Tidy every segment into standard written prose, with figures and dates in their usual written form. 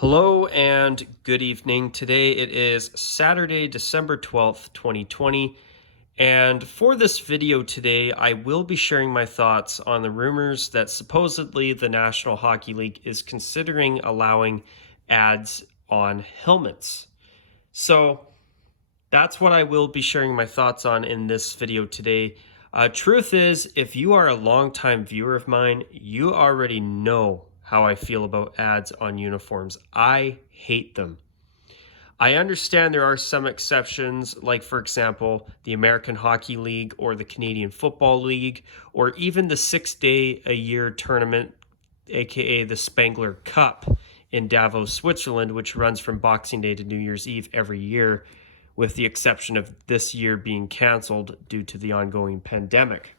Hello and good evening. Today it is Saturday, December 12th, 2020. And for this video today, I will be sharing my thoughts on the rumors that supposedly the National Hockey League is considering allowing ads on helmets. So that's what I will be sharing my thoughts on in this video today. Truth is, if you are a longtime viewer of mine, you already know how I feel about ads on uniforms. I hate them. I understand there are some exceptions, like, for example, the American Hockey League or the Canadian Football League, or even the 6-day-a-year tournament, aka the Spangler Cup in Davos, Switzerland, which runs from Boxing Day to New Year's Eve every year, with the exception of this year being canceled due to the ongoing pandemic.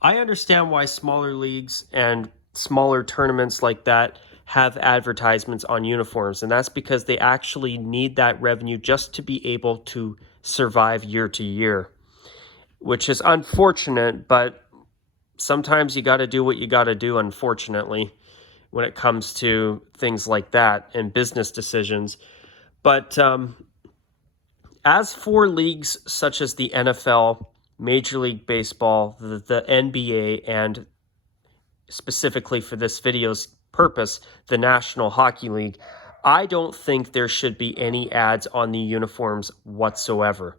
I understand why smaller leagues and smaller tournaments like that have advertisements on uniforms, and that's because they actually need that revenue just to be able to survive year to year, which is unfortunate, but sometimes you got to do what you got to do, unfortunately, when it comes to things like that and business decisions. But as for leagues such as the NFL, Major League Baseball, the NBA, and specifically for this video's purpose, the National Hockey League, I don't think there should be any ads on the uniforms whatsoever.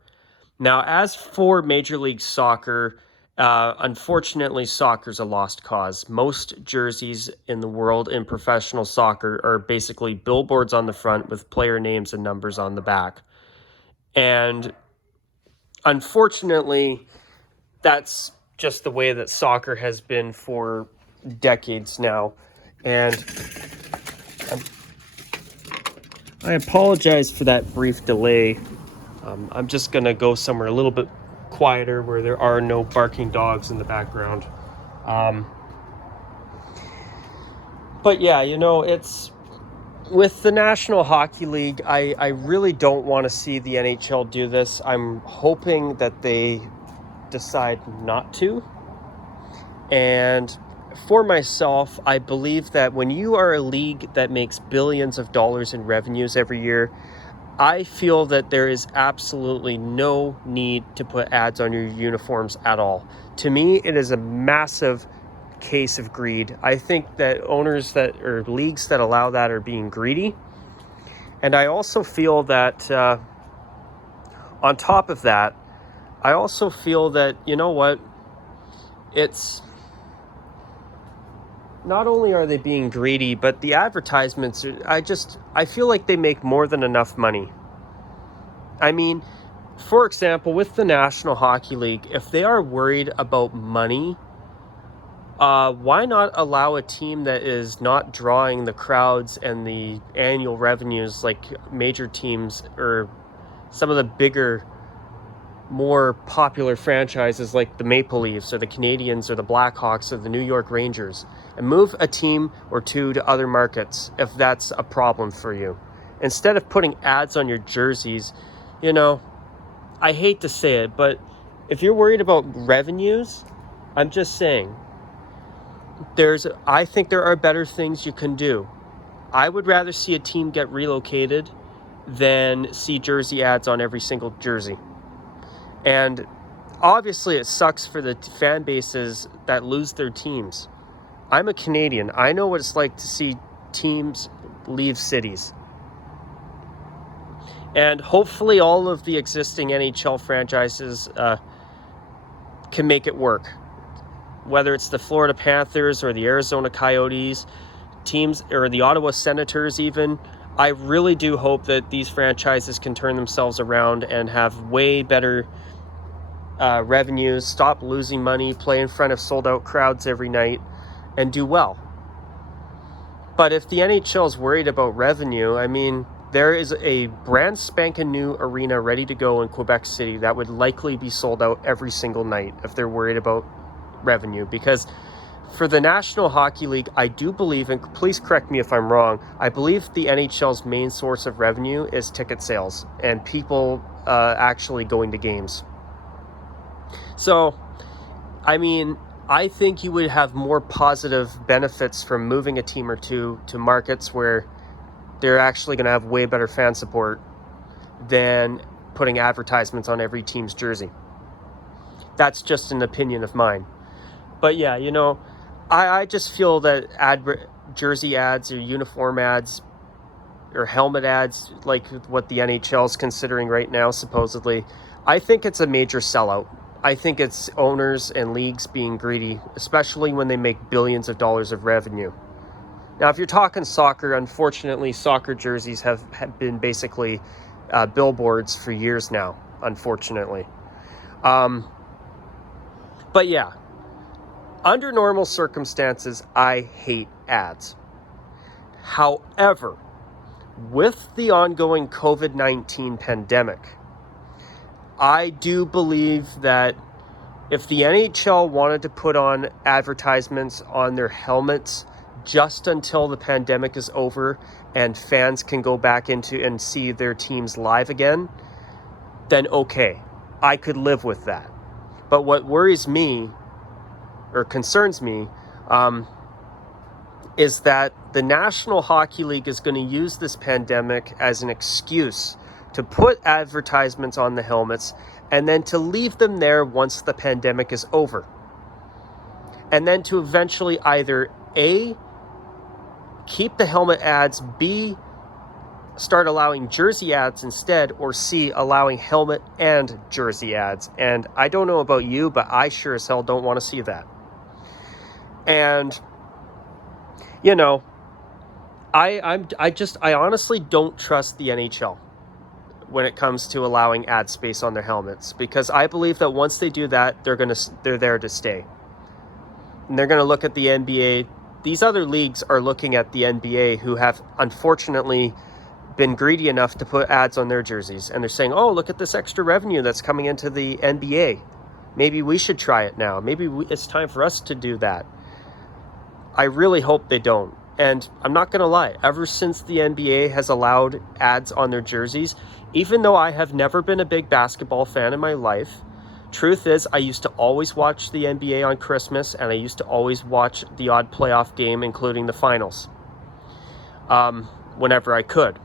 Now, as for Major League Soccer, unfortunately, soccer's a lost cause. Most jerseys in the world in professional soccer are basically billboards on the front with player names and numbers on the back. And unfortunately, that's just the way that soccer has been for decades now. And I apologize for that brief delay. I'm just going to go somewhere a little bit quieter where there are no barking dogs in the background. But yeah, it's with the National Hockey League, I really don't want to see the NHL do this. I'm hoping that they decide not to. And for myself, I believe that when you are a league that makes billions of dollars in revenues every year, I feel that there is absolutely no need to put ads on your uniforms at all. To me, it is a massive case of greed. I think that owners or leagues that allow that are being greedy. And I also feel that on top of that, I also feel that, it's not only are they being greedy, but the advertisements, I feel like they make more than enough money. I mean, for example, with the National Hockey League, if they are worried about money, why not allow a team that is not drawing the crowds and the annual revenues like major teams or some of the bigger, more popular franchises like the Maple Leafs or the Canadiens or the Blackhawks or the New York Rangers, and move a team or two to other markets if that's a problem for you. Instead of putting ads on your jerseys, I hate to say it, but if you're worried about revenues, I'm just saying, I think there are better things you can do. I would rather see a team get relocated than see jersey ads on every single jersey. And obviously it sucks for the fan bases that lose their teams. I'm a Canadian. I know what it's like to see teams leave cities. And hopefully all of the existing NHL franchises can make it work. Whether it's the Florida Panthers or the Arizona Coyotes, teams, or the Ottawa Senators even, I really do hope that these franchises can turn themselves around and have way better revenues, stop losing money, play in front of sold-out crowds every night, and do well. But if the NHL is worried about revenue, I mean, there is a brand spanking new arena ready to go in Quebec City that would likely be sold out every single night if they're worried about revenue. Because for the National Hockey League, I do believe, and please correct me if I'm wrong, I believe the NHL's main source of revenue is ticket sales and people actually going to games. So, I mean, I think you would have more positive benefits from moving a team or two to markets where they're actually going to have way better fan support than putting advertisements on every team's jersey. That's just an opinion of mine. But yeah, I just feel that jersey ads or uniform ads or helmet ads, like what the NHL is considering right now, supposedly, I think it's a major sellout. I think it's owners and leagues being greedy, especially when they make billions of dollars of revenue. Now, if you're talking soccer, unfortunately, soccer jerseys have been basically billboards for years now, unfortunately. But yeah, under normal circumstances, I hate ads. However, with the ongoing COVID-19 pandemic, I do believe that if the NHL wanted to put on advertisements on their helmets just until the pandemic is over and fans can go back into and see their teams live again, then okay, I could live with that. But what worries me or concerns me is that the National Hockey League is going to use this pandemic as an excuse to put advertisements on the helmets and then to leave them there once the pandemic is over. And then to eventually either A, keep the helmet ads, B, start allowing jersey ads instead, or C, allowing helmet and jersey ads. And I don't know about you, but I sure as hell don't want to see that. And, I honestly don't trust the NHL when it comes to allowing ad space on their helmets, because I believe that once they do that, they're there to stay. And they're going to look at the NBA. These other leagues are looking at the NBA, who have unfortunately been greedy enough to put ads on their jerseys, and they're saying, "Oh, look at this extra revenue that's coming into the NBA. Maybe we should try it now. Maybe it's time for us to do that." I really hope they don't. And I'm not going to lie, ever since the NBA has allowed ads on their jerseys, even though I have never been a big basketball fan in my life, truth is I used to always watch the NBA on Christmas, and I used to always watch the odd playoff game, including the finals, whenever I could.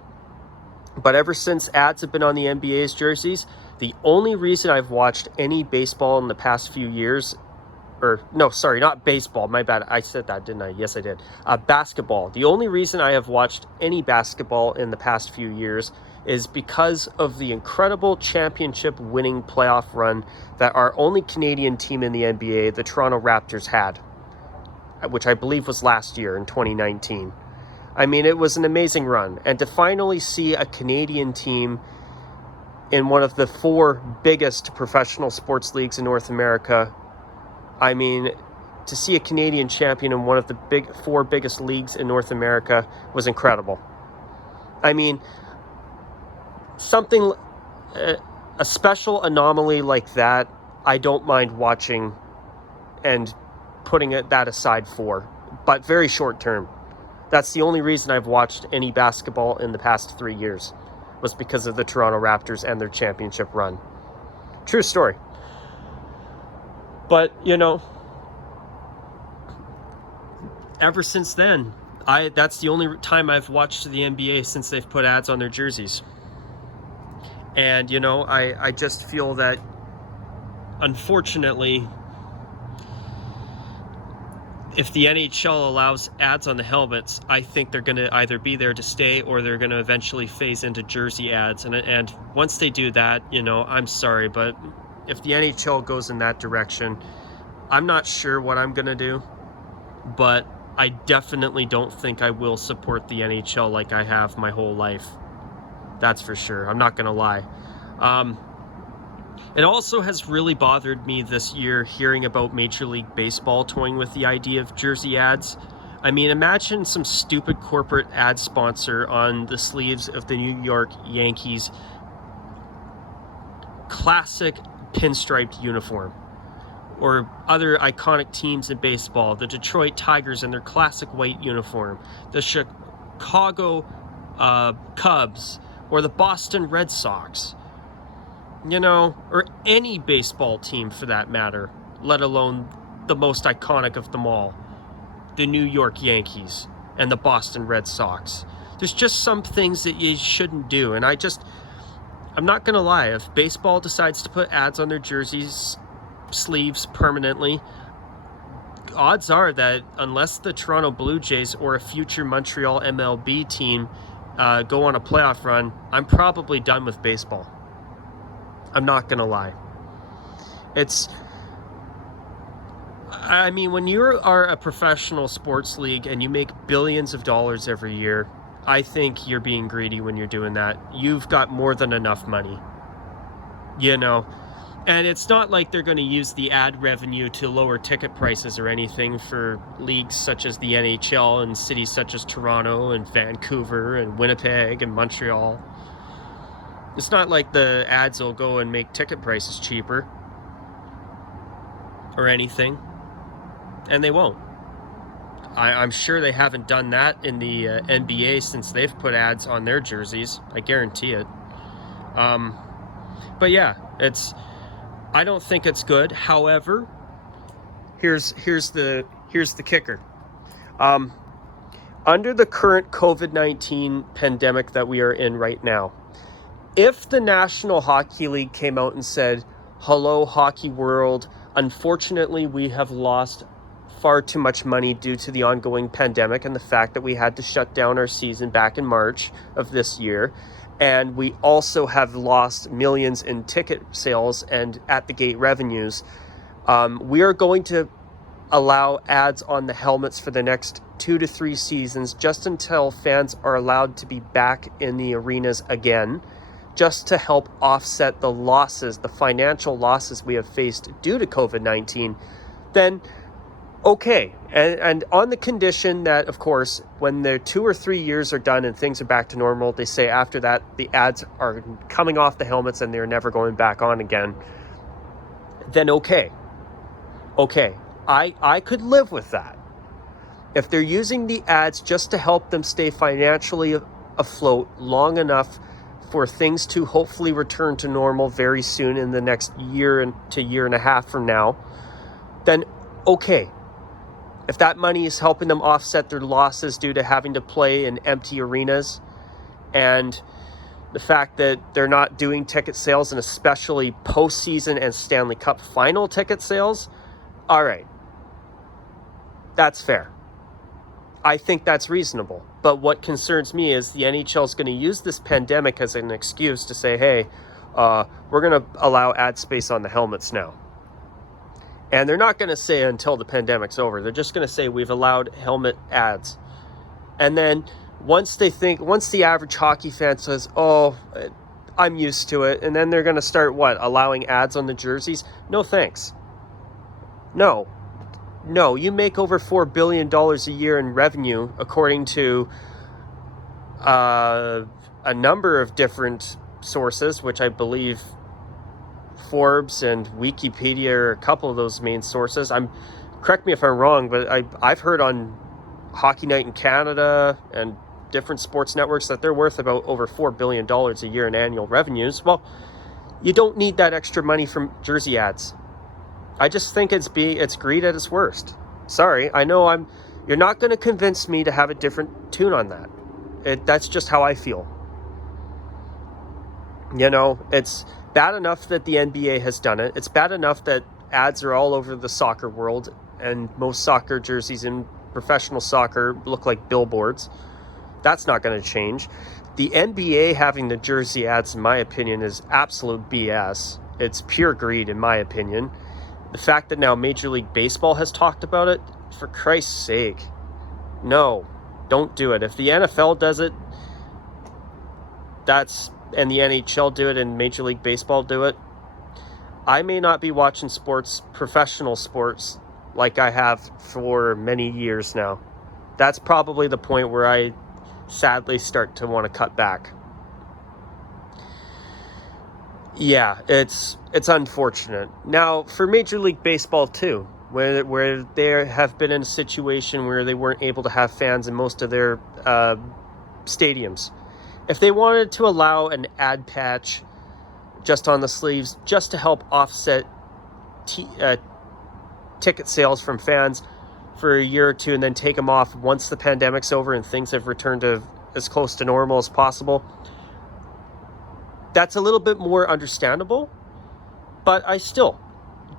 But ever since ads have been on the NBA's jerseys, the only reason I've watched any baseball in the past few years, or no, sorry, not baseball, my bad, I said that, didn't I? Yes, I did. Basketball. The only reason I have watched any basketball in the past few years is because of the incredible championship winning playoff run that our only Canadian team in the NBA, the Toronto Raptors, had, which I believe was last year in 2019. I mean, it was an amazing run. And to finally see a Canadian team in one of the 4 biggest professional sports leagues in North America, I mean, to see a Canadian champion in one of the 4 biggest leagues in North America was incredible. I mean, a special anomaly like that, I don't mind watching and putting that aside for, but very short term. That's the only reason I've watched any basketball in the past 3 years, was because of the Toronto Raptors and their championship run. True story. But, ever since then, that's the only time I've watched the NBA since they've put ads on their jerseys. And, I just feel that, unfortunately, if the NHL allows ads on the helmets, I think they're going to either be there to stay or they're going to eventually phase into jersey ads. And once they do that, I'm sorry, but if the NHL goes in that direction, I'm not sure what I'm going to do, but I definitely don't think I will support the NHL like I have my whole life. That's for sure. I'm not going to lie. It also has really bothered me this year hearing about Major League Baseball toying with the idea of jersey ads. I mean, imagine some stupid corporate ad sponsor on the sleeves of the New York Yankees classic pinstriped uniform, or other iconic teams in baseball, the Detroit Tigers in their classic white uniform, the Chicago Cubs, or the Boston Red Sox, or any baseball team for that matter, let alone the most iconic of them all, the New York Yankees and the Boston Red Sox. There's just some things that you shouldn't do. And I'm not going to lie, if baseball decides to put ads on their jerseys sleeves permanently, odds are that unless the Toronto Blue Jays or a future Montreal MLB team go on a playoff run, I'm probably done with baseball. I'm not going to lie. When you are a professional sports league and you make billions of dollars every year, I think you're being greedy when you're doing that. You've got more than enough money, And it's not like they're going to use the ad revenue to lower ticket prices or anything for leagues such as the NHL and cities such as Toronto and Vancouver and Winnipeg and Montreal. It's not like the ads will go and make ticket prices cheaper or anything. And they won't. I'm sure they haven't done that in the NBA since they've put ads on their jerseys. I guarantee it. But yeah, I don't think it's good. However, here's the kicker. Under the current COVID-19 pandemic that we are in right now, if the National Hockey League came out and said, "Hello, hockey world, unfortunately, we have lost far too much money due to the ongoing pandemic and the fact that we had to shut down our season back in March of this year. And we also have lost millions in ticket sales and at the gate revenues. We are going to allow ads on the helmets for the next 2 to 3 seasons just until fans are allowed to be back in the arenas again, just to help offset the losses, the financial losses we have faced due to COVID-19, then okay. And on the condition that, of course, when the 2 or 3 years are done and things are back to normal, they say after that the ads are coming off the helmets and they're never going back on again, then okay. I could live with that. If they're using the ads just to help them stay financially afloat long enough for things to hopefully return to normal very soon in the next year to year and a half from now, then okay. If that money is helping them offset their losses due to having to play in empty arenas, and the fact that they're not doing ticket sales, and especially postseason and Stanley Cup final ticket sales, all right, that's fair. I think that's reasonable. But what concerns me is the NHL is going to use this pandemic as an excuse to say, hey, we're going to allow ad space on the helmets now. And they're not going to say until the pandemic's over. They're just going to say we've allowed helmet ads. And then once the average hockey fan says, oh, I'm used to it, and then they're going to start allowing ads on the jerseys? No thanks. No, you make over $4 billion a year in revenue, according to a number of different sources, which I believe Forbes and Wikipedia are a couple of those main sources. Correct me if I'm wrong, but I've heard on Hockey Night in Canada and different sports networks that they're worth about over $4 billion a year in annual revenues. Well, you don't need that extra money from jersey ads. I just think it's greed at its worst. Sorry, I know you're not going to convince me to have a different tune on that. That's just how I feel. It's bad enough that the NBA has done it. It's bad enough that ads are all over the soccer world, and most soccer jerseys in professional soccer look like billboards. That's not going to change. The NBA having the jersey ads, in my opinion, is absolute BS. It's pure greed, in my opinion. The fact that now Major League Baseball has talked about it, for Christ's sake, no, don't do it. If the NFL does it, and the NHL do it and Major League Baseball do it, I may not be watching professional sports like I have for many years now. That's probably the point where I sadly start to want to cut back. Yeah, it's unfortunate. Now, for Major League Baseball too, where they have been in a situation where they weren't able to have fans in most of their stadiums. If they wanted to allow an ad patch just on the sleeves, just to help offset ticket sales from fans for a year or two and then take them off once the pandemic's over and things have returned to as close to normal as possible. That's a little bit more understandable, but I still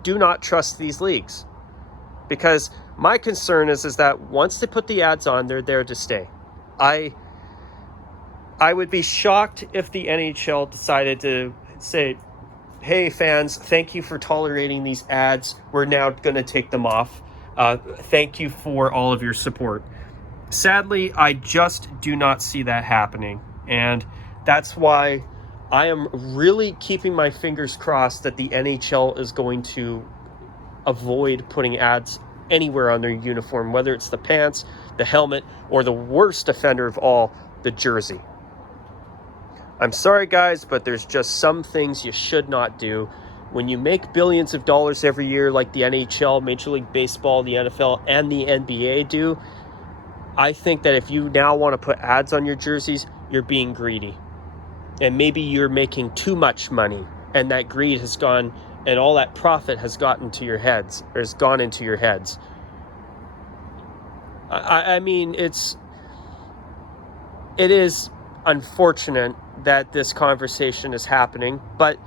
do not trust these leagues, because my concern is that once they put the ads on, they're there to stay. I would be shocked if the NHL decided to say, hey fans, thank you for tolerating these ads. We're now going to take them off. Thank you for all of your support. Sadly, I just do not see that happening. And that's why I am really keeping my fingers crossed that the NHL is going to avoid putting ads anywhere on their uniform, whether it's the pants, the helmet, or the worst offender of all, the jersey. I'm sorry guys, but there's just some things you should not do. When you make billions of dollars every year like the NHL, Major League Baseball, the NFL, and the NBA do, I think that if you now want to put ads on your jerseys, you're being greedy. And maybe you're making too much money, and that greed has gone, and all that profit has gotten to your heads, or has gone into your heads. I mean, it is unfortunate that this conversation is happening, but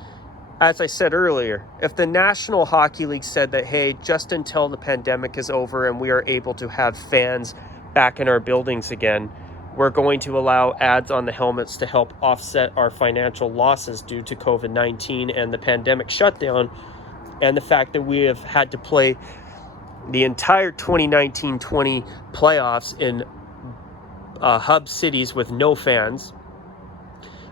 as I said earlier, if the National Hockey League said that, hey, just until the pandemic is over and we are able to have fans back in our buildings again, we're going to allow ads on the helmets to help offset our financial losses due to COVID-19 and the pandemic shutdown, and the fact that we have had to play the entire 2019-20 playoffs in hub cities with no fans.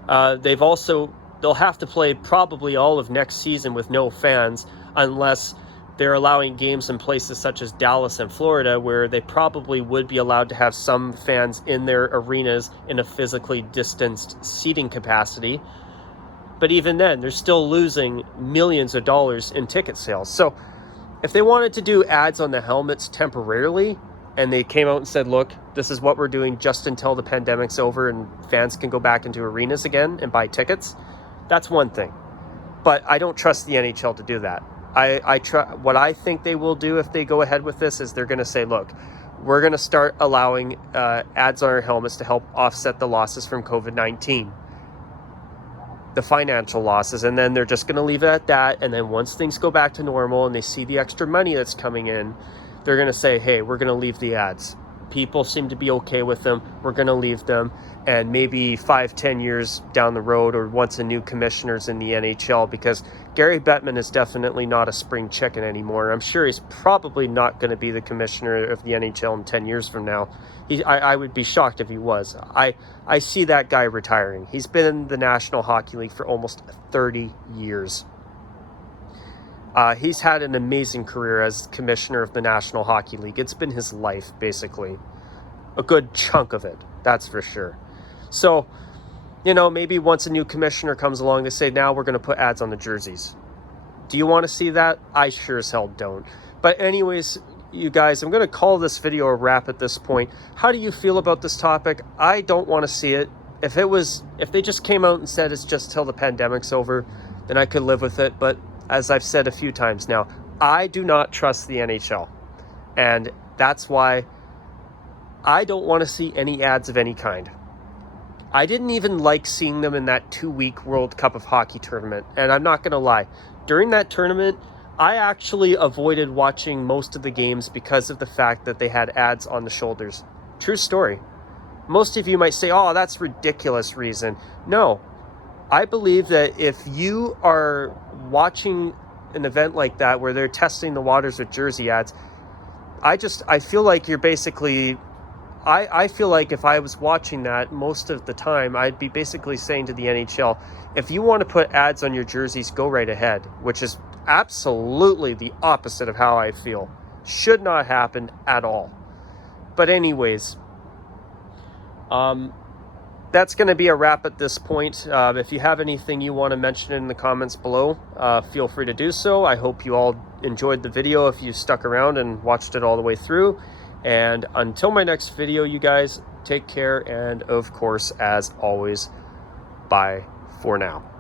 They'll have to play probably all of next season with no fans, unless they're allowing games in places such as Dallas and Florida, where they probably would be allowed to have some fans in their arenas in a physically distanced seating capacity. But even then, they're still losing millions of dollars in ticket sales. So if they wanted to do ads on the helmets temporarily, and they came out and said, look, this is what we're doing just until the pandemic's over and fans can go back into arenas again and buy tickets, that's one thing. But I don't trust the NHL to do that. What I think they will do if they go ahead with this is they're going to say, look, we're going to start allowing ads on our helmets to help offset the losses from COVID-19, the financial losses, and then they're just going to leave it at that. And then once things go back to normal and they see the extra money that's coming in, they're going to say, hey, we're going to leave the ads. People seem to be okay with them. We're going to leave them. And maybe 5-10 years down the road, or once a new commissioner's in the NHL, because Gary Bettman is definitely not a spring chicken anymore. I'm sure he's probably not going to be the commissioner of the NHL in 10 years from now. I would be shocked if he was. I see that guy retiring. He's been in the National Hockey League for almost 30 years. He's had an amazing career as commissioner of the National Hockey League. It's been his life, basically. A good chunk of it, that's for sure. So, maybe once a new commissioner comes along, they say, now we're going to put ads on the jerseys. Do you want to see that? I sure as hell don't. But anyways, you guys, I'm going to call this video a wrap at this point. How do you feel about this topic? I don't want to see it. If they just came out and said it's just till the pandemic's over, then I could live with it. But as I've said a few times now, I do not trust the NHL. And that's why I don't want to see any ads of any kind. I didn't even like seeing them in that 2-week World Cup of Hockey tournament. And I'm not going to lie. During that tournament, I actually avoided watching most of the games because of the fact that they had ads on the shoulders. True story. Most of you might say, oh, that's ridiculous reason. No. I believe that if you are watching an event like that where they're testing the waters with jersey ads, I feel like you're basically, I feel like if I was watching that most of the time, I'd be basically saying to the NHL, if you want to put ads on your jerseys, go right ahead, which is absolutely the opposite of how I feel. Should not happen at all. But anyways, that's going to be a wrap at this point. If you have anything you want to mention in the comments below, feel free to do so. I hope you all enjoyed the video if you stuck around and watched it all the way through. And until my next video, you guys, take care. And of course, as always, bye for now.